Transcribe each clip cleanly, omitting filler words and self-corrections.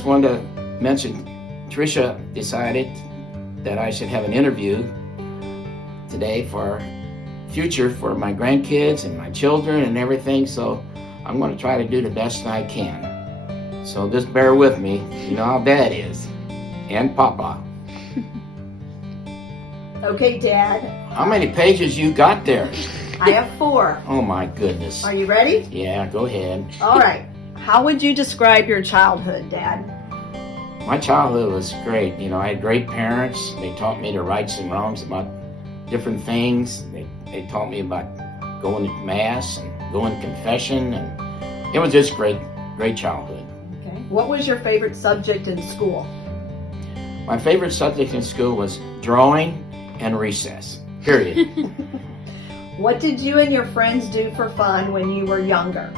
just wanted to mention, Tricia decided that I should have an interview today for future for my grandkids and my children and everything, so I'm going to try to do the best I can. So just bear with me. You know how Dad is. And Papa. Okay, Dad. How many pages you got there? I have 4. Oh my goodness. Are you ready? Yeah, go ahead. All right. How would you describe your childhood, Dad? My childhood was great. You know, I had great parents. They taught me the rights and wrongs about different things. They taught me about going to Mass and going to confession, and it was just great childhood. Okay. What was your favorite subject in school? My favorite subject in school was drawing and recess, period. What did you and your friends do for fun when you were younger?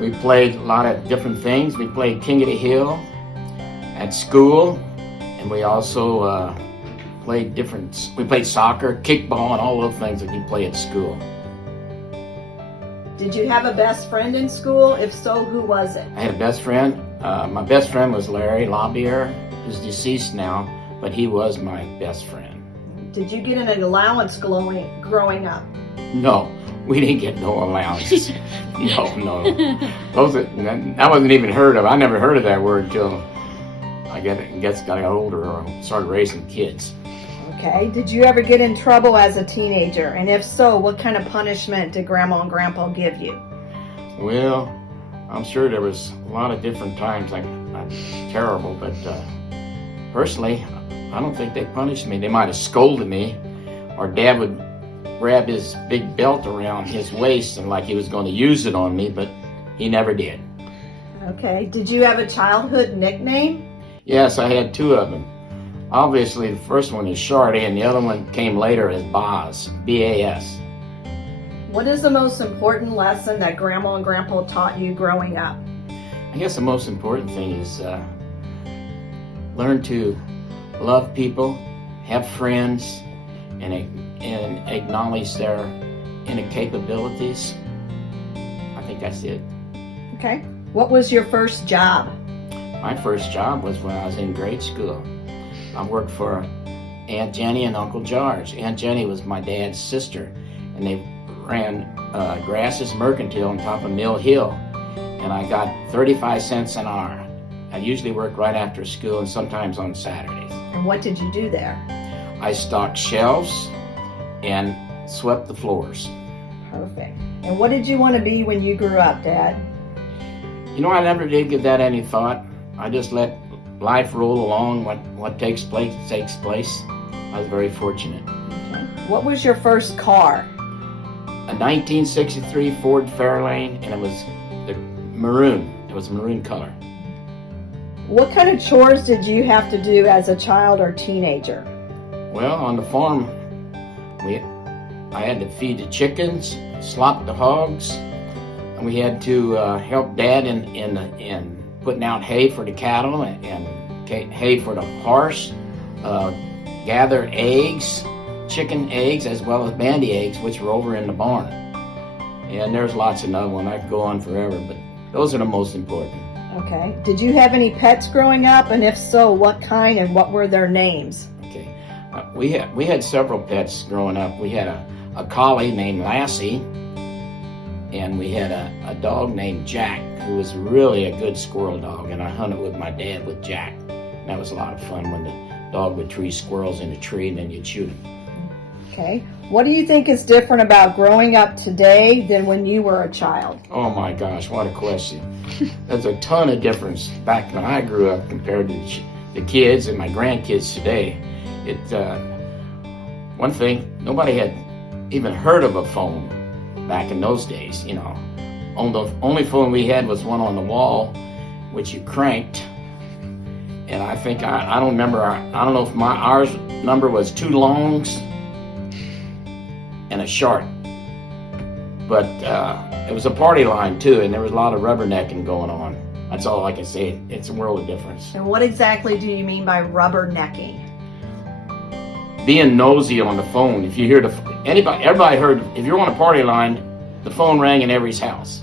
We played a lot of different things. We played King of the Hill at school, and we also we played soccer, kickball, and all those things that you play at school. Did you have a best friend in school? If so, who was it? I had a best friend. My best friend was Larry Labier, who's deceased now, but he was my best friend. Did you get an allowance growing up? No, we didn't get no allowance. No. That wasn't even heard of. I never heard of that word until I got older or started raising kids. Okay. Did you ever get in trouble as a teenager? And if so, what kind of punishment did Grandma and Grandpa give you? Well, I'm sure there was a lot of different times like terrible, but personally, I don't think they punished me. They might have scolded me, or Dad would grab his big belt around his waist and like he was going to use it on me, but he never did. Okay. Did you have a childhood nickname? Yes, I had 2 of them. Obviously, the first one is Shardy, and the other one came later as Baz, B-A-S. What is the most important lesson that Grandma and Grandpa taught you growing up? I guess the most important thing is learn to love people, have friends, and acknowledge their inner capabilities. I think that's it. Okay. What was your first job? My first job was when I was in grade school. I worked for Aunt Jenny and Uncle George. Aunt Jenny was my dad's sister, and they ran Grasses Mercantile on top of Mill Hill, and I got 35 cents an hour. I usually worked right after school and sometimes on Saturdays. And what did you do there? I stocked shelves and swept the floors. Perfect. And what did you want to be when you grew up, Dad? You know, I never did give that any thought. I just let life roll along. What takes place, takes place. I was very fortunate. Okay. What was your first car? A 1963 Ford Fairlane, and it was the maroon. It was maroon color. What kind of chores did you have to do as a child or teenager? Well, on the farm, I had to feed the chickens, slop the hogs, and we had to help Dad in putting out hay for the cattle and hay for the horse, gather eggs, chicken eggs, as well as bandy eggs, which were over in the barn. And there's lots of other ones. I could go on forever, but those are the most important. Okay. Did you have any pets growing up? And if so, what kind and what were their names? Okay. We had several pets growing up. We had a collie named Lassie, and we had a dog named Jack, who was really a good squirrel dog, and I hunted with my dad with Jack. And that was a lot of fun when the dog would tree squirrels in a tree and then you'd shoot them. Okay. What do you think is different about growing up today than when you were a child? Oh my gosh, what a question. There's a ton of difference back when I grew up compared to the kids and my grandkids today. One thing, nobody had even heard of a phone back in those days, you know. The only phone we had was one on the wall, which you cranked. And I think, I don't remember, I don't know if ours number was 2 longs and a short. But it was a party line too, and there was a lot of rubbernecking going on. That's all I can say. It's a world of difference. And what exactly do you mean by rubbernecking? Being nosy on the phone. If you hear everybody heard, if you're on a party line, the phone rang in everybody's house.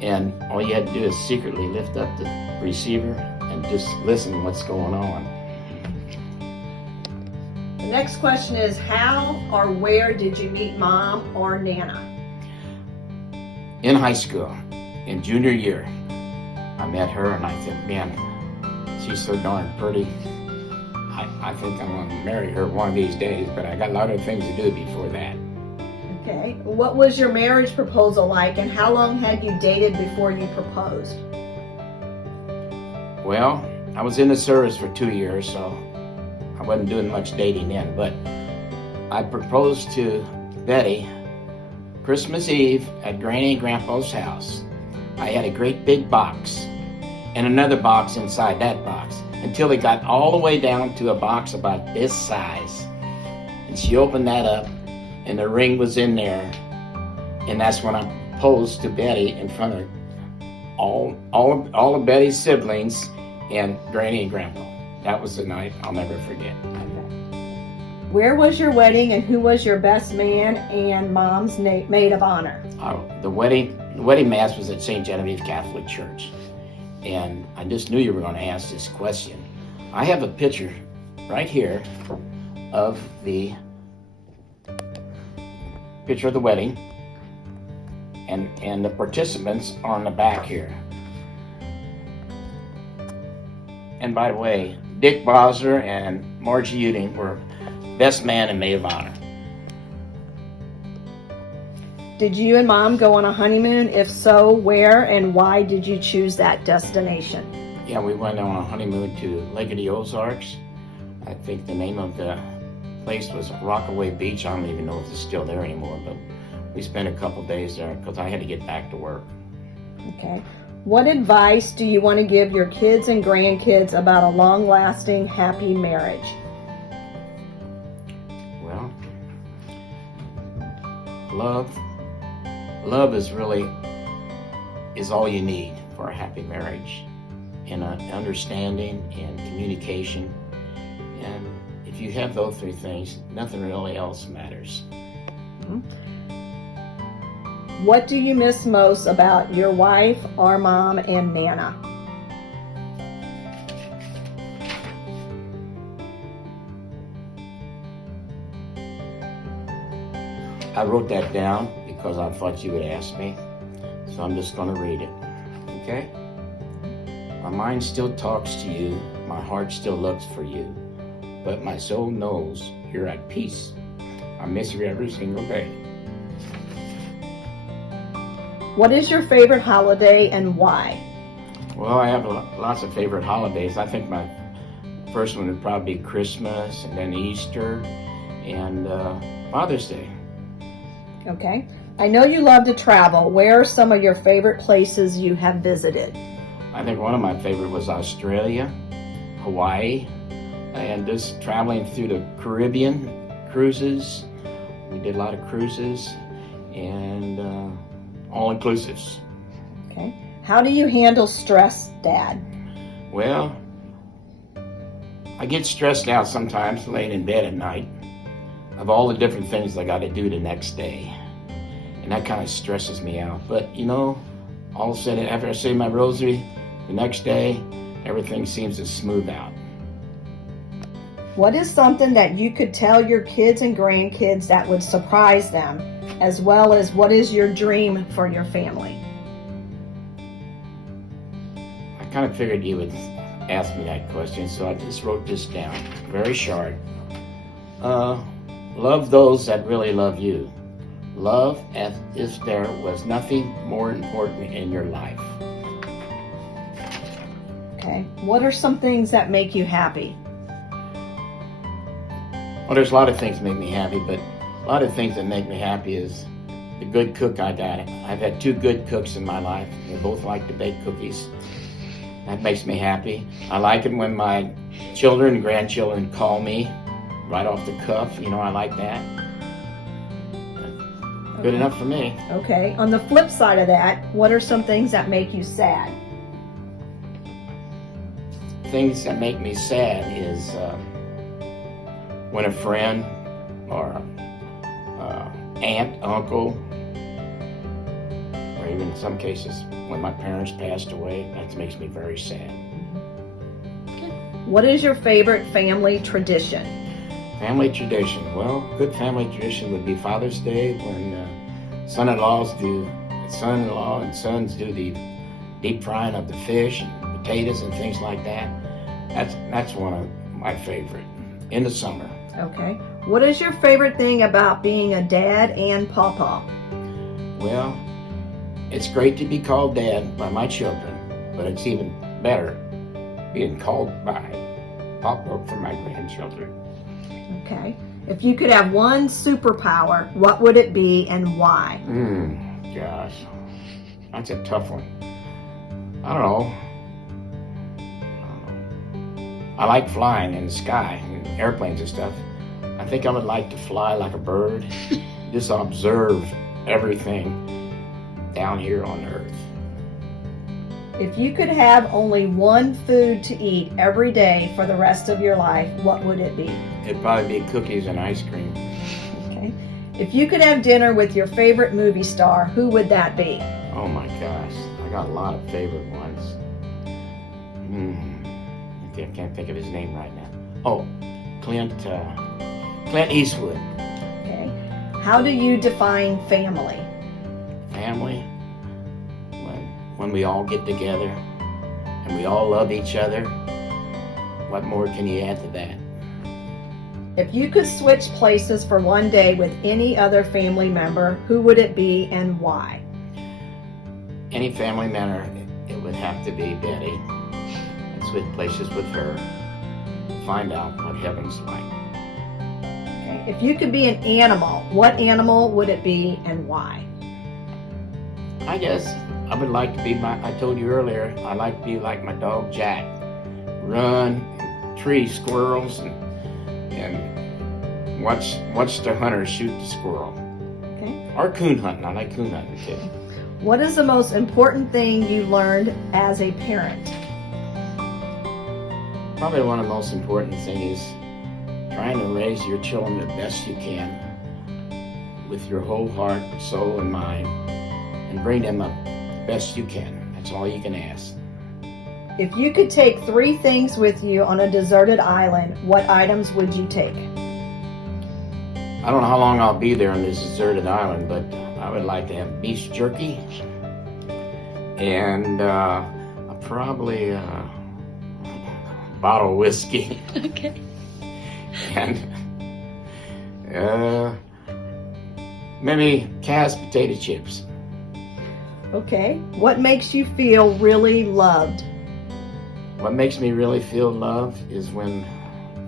And all you had to do is secretly lift up the receiver and and just listen what's going on. The next question is, how or where did you meet Mom or Nana? In high school, in junior year, I met her and I said, man, she's so darn pretty. I think I'm going to marry her one of these days, but I got a lot of things to do before that. Okay. What was your marriage proposal like, and how long had you dated before you proposed? Well, I was in the service for 2 years, so I wasn't doing much dating then, but I proposed to Betty Christmas Eve at Granny and Grandpa's house. I had a great big box and another box inside that box until it got all the way down to a box about this size. And she opened that up and the ring was in there, and that's when I proposed to Betty in front of all of Betty's siblings and Granny and Grandpa. That was the night I'll never forget. Where was your wedding, and who was your best man and Mom's maid of honor? The wedding mass was at St. Genevieve Catholic Church, and I just knew you were going to ask this question. I have a picture right here of the picture of the wedding, and the participants are on the back here. And by the way, Dick Bosler and Margie Uding were best man and maid of honor. Did you and Mom go on a honeymoon? If so, where and why did you choose that destination? Yeah, we went on a honeymoon to Lake of the Ozarks. I think the name of the place was Rockaway Beach. I don't even know if it's still there anymore, but we spent a couple days there because I had to get back to work. Okay. What advice do you want to give your kids and grandkids about a long-lasting, happy marriage? Well, love is all you need for a happy marriage, and understanding and communication. And if you have those three things, nothing really else matters. Mm-hmm. What do you miss most about your wife, our Mom, and Nana? I wrote that down because I thought you would ask me, so I'm just going to read it, okay? My mind still talks to you, my heart still looks for you, but my soul knows you're at peace. I miss you every single day. What is your favorite holiday and why? Well, I have lots of favorite holidays. I think my first one would probably be Christmas, and then Easter, and Father's Day. Okay. I know you love to travel. Where are some of your favorite places you have visited? I think one of my favorite was Australia, Hawaii, and just traveling through the Caribbean cruises. We did a lot of cruises and all-inclusives. Okay. How do you handle stress, Dad? Well, I get stressed out sometimes laying in bed at night of all the different things I got to do the next day. And that kind of stresses me out. But, you know, all of a sudden, after I say my rosary, the next day, everything seems to smooth out. What is something that you could tell your kids and grandkids that would surprise them, as well as what is your dream for your family? I kind of figured you would ask me that question, so I just wrote this down. Very short. Love those that really love you. Love as if there was nothing more important in your life. Okay. What are some things that make you happy? Well, there's a lot of things that make me happy, but a lot of things that make me happy is the good cook I got. I've had 2 good cooks in my life. They both like to bake cookies. That makes me happy. I like it when my children and grandchildren call me right off the cuff. You know, I like that. Good enough for me. Okay. On the flip side of that, what are some things that make you sad? Things that make me sad is when a friend or aunt, uncle, or even in some cases when my parents passed away. That makes me very sad. What is your favorite family tradition? Family tradition. Well, good family tradition would be Father's Day when son-in-law and sons do the deep frying of the fish and potatoes and things like that. That's one of my favorite in the summer. Okay. What is your favorite thing about being a dad and pawpaw? Well, it's great to be called dad by my children, but it's even better being called by Papa for my grandchildren. Okay. If you could have one superpower, what would it be and why? Gosh, that's a tough one. I don't know. I like flying in the sky, and airplanes and stuff. I think I would like to fly like a bird, just observe everything down here on Earth. If you could have only one food to eat every day for the rest of your life, what would it be? It'd probably be cookies and ice cream. Okay. If you could have dinner with your favorite movie star, who would that be? Oh my gosh, I got a lot of favorite ones. I can't think of his name right now. Oh, Clint Eastwood. Okay. How do you define family? Family, when we all get together and we all love each other. What more can you add to that? If you could switch places for one day with any other family member, who would it be and why? Any family member, it would have to be Betty. And switch places with her. Find out what heaven's like. Okay. If you could be an animal, what animal would it be and why? I guess I would like to be I told you earlier, I like to be like my dog Jack. Run, tree squirrels, and watch the hunters shoot the squirrel. Okay. Or coon hunting. I like coon hunting too. What is the most important thing you learned as a parent? Probably one of the most important things is trying to raise your children the best you can with your whole heart, soul, and mind, and bring them up the best you can. That's all you can ask. If you could take 3 things with you on a deserted island, what items would you take? I don't know how long I'll be there on this deserted island, but I would like to have beef jerky and probably a bottle of whiskey. Okay. And maybe cast potato chips. Okay. What makes you feel really loved? What makes me really feel loved is when,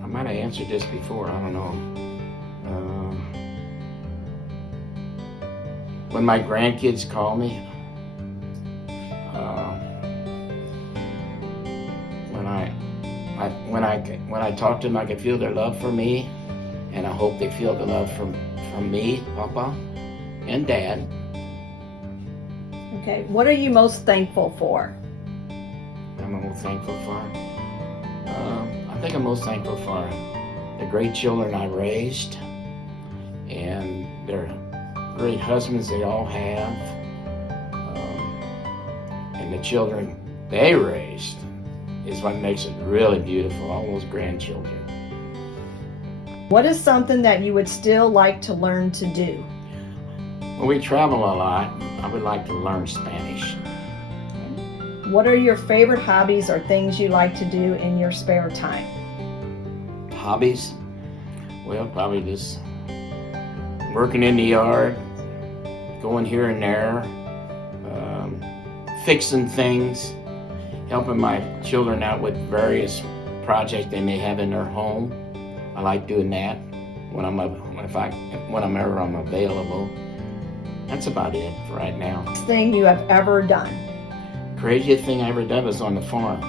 I might have answered this before, I don't know. When my grandkids call me, when I talk to them, I can feel their love for me, and I hope they feel the love from me, Papa, and Dad. Okay. What are you most thankful for? I'm most thankful for. I think I'm most thankful for the great children I raised, and their great husbands they all have, and the children they raised is what makes it really beautiful, all those grandchildren. What is something that you would still like to learn to do? When we travel a lot, I would like to learn Spanish. What are your favorite hobbies or things you like to do in your spare time? Hobbies? Well, probably just working in the yard, going here and there, fixing things, helping my children out with various projects they may have in their home. I like doing that whenever I'm available. That's about it for right now. Thing you have ever done? Craziest thing I ever did was on the farm.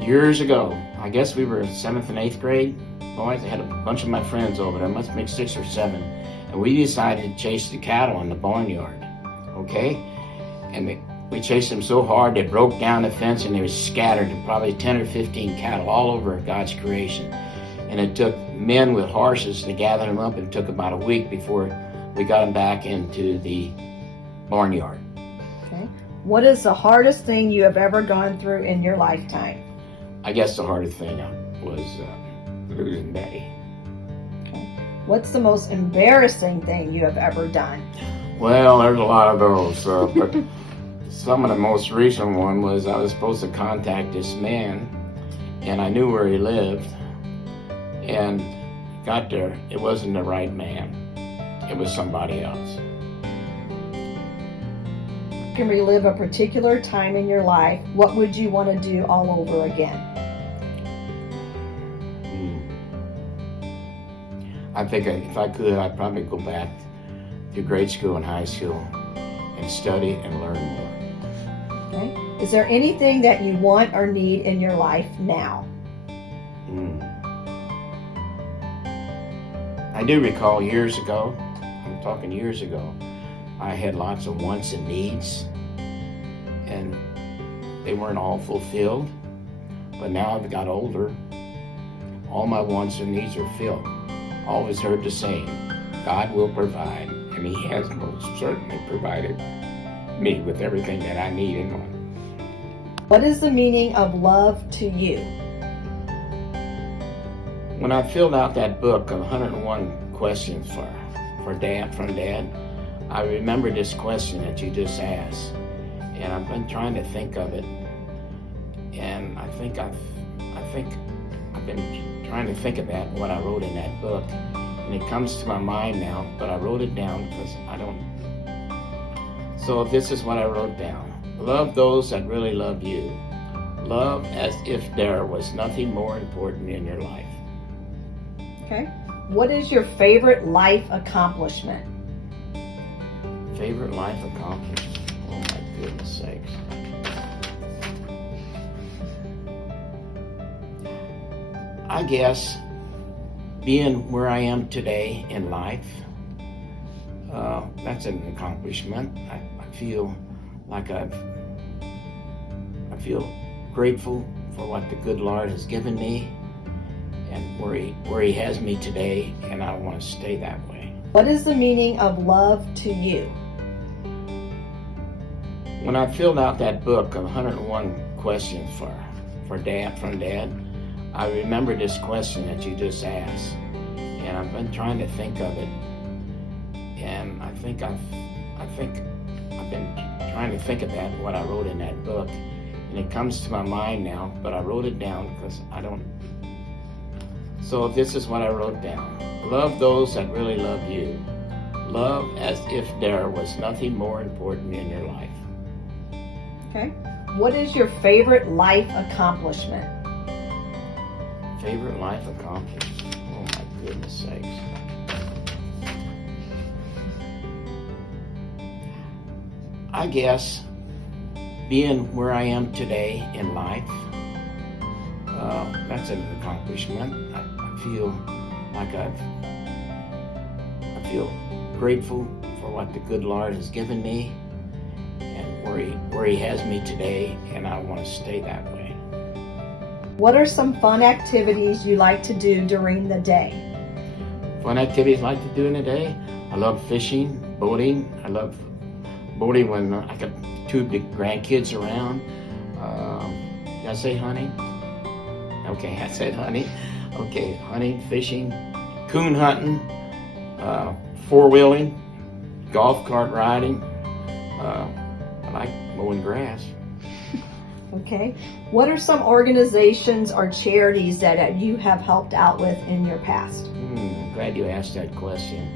Years ago, I guess we were 7th and 8th grade. Boys, I had a bunch of my friends over there, must make 6 or 7. And we decided to chase the cattle in the barnyard, okay? And we chased them so hard, they broke down the fence and they were scattered, probably 10 or 15 cattle all over God's creation. And it took men with horses to gather them up, and it took about a week before we got them back into the barnyard. Okay. What is the hardest thing you have ever gone through in your lifetime? I guess the hardest thing was losing Betty. What's the most embarrassing thing you have ever done? Well, there's a lot of those, but some of the most recent one was I was supposed to contact this man, and I knew where he lived, and got there. It wasn't the right man. It was somebody else. You can relive a particular time in your life. What would you want to do all over again? I think if I could, I'd probably go back to grade school and high school and study and learn more. Okay. Is there anything that you want or need in your life now? I do recall years ago, I'm talking years ago, I had lots of wants and needs, and they weren't all fulfilled. But now I've got older, all my wants and needs are filled. Always heard the saying, God will provide, and He has most certainly provided me with everything that I need in life. What is the meaning of love to you? When I filled out that book of 101 questions from Dad, I remembered this question that you just asked, and I've been trying to think of it, and I think I've been trying to think of that, what I wrote in that book, and it comes to my mind now, but I wrote it down because I don't. So this is what I wrote down. Love those that really love you. Love as if there was nothing more important in your life. Okay. What is your favorite life accomplishment? Favorite life accomplishment? Oh my goodness sakes. I guess being where I am today in life, that's an accomplishment. I feel like I feel grateful for what the good Lord has given me and where He has me today, and I want to stay that way. What is the meaning of love to you? When I filled out that book of 101 questions from Dad, I remember this question that you just asked, and I've been trying to think of it, and I think I've been trying to think of that, what I wrote in that book, and it comes to my mind now, but I wrote it down because I don't. So this is what I wrote down. Love those that really love you. Love as if there was nothing more important in your life. Okay. What is your favorite life accomplishment? Favorite life accomplishment? Oh my goodness sakes. I guess being where I am today in life, that's an accomplishment. I feel like I feel grateful for what the good Lord has given me and where He has me today, and I want to stay that way. What are some fun activities you like to do during the day? Fun activities I like to do in the day? I love fishing, boating. I love boating when I got two big grandkids around. Did I say hunting? Okay, I said hunting. Okay, hunting, fishing, coon hunting, four-wheeling, golf cart riding. I like mowing grass. Okay. What are some organizations or charities that you have helped out with in your past? I'm glad you asked that question,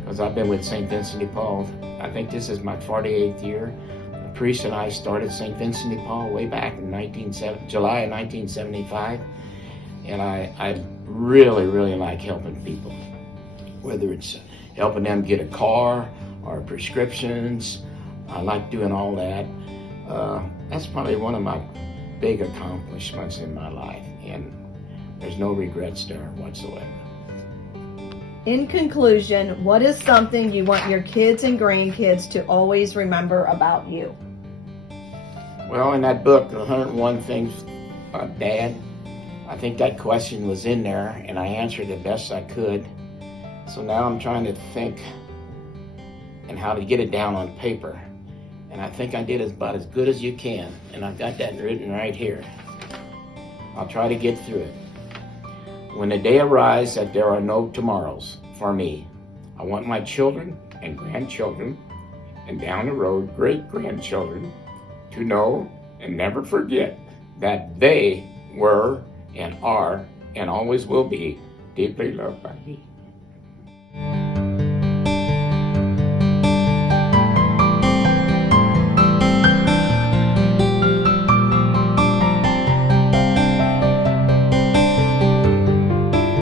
because I've been with St. Vincent de Paul. I think this is my 48th year. The priest and I started St. Vincent de Paul way back in July of 1975. And I really, really like helping people, whether it's helping them get a car or prescriptions. I like doing all that. That's probably one of my big accomplishments in my life, and there's no regrets there whatsoever. In conclusion, what is something you want your kids and grandkids to always remember about you? Well, in that book, The 101 Things About Dad, I think that question was in there, and I answered the best I could. So now I'm trying to think and how to get it down on paper. And I think I did about as good as you can, and I've got that written right here. I'll try to get through it. When the day arrives that there are no tomorrows for me, I want my children and grandchildren, and down the road, great-grandchildren, to know and never forget that they were and are and always will be deeply loved by me.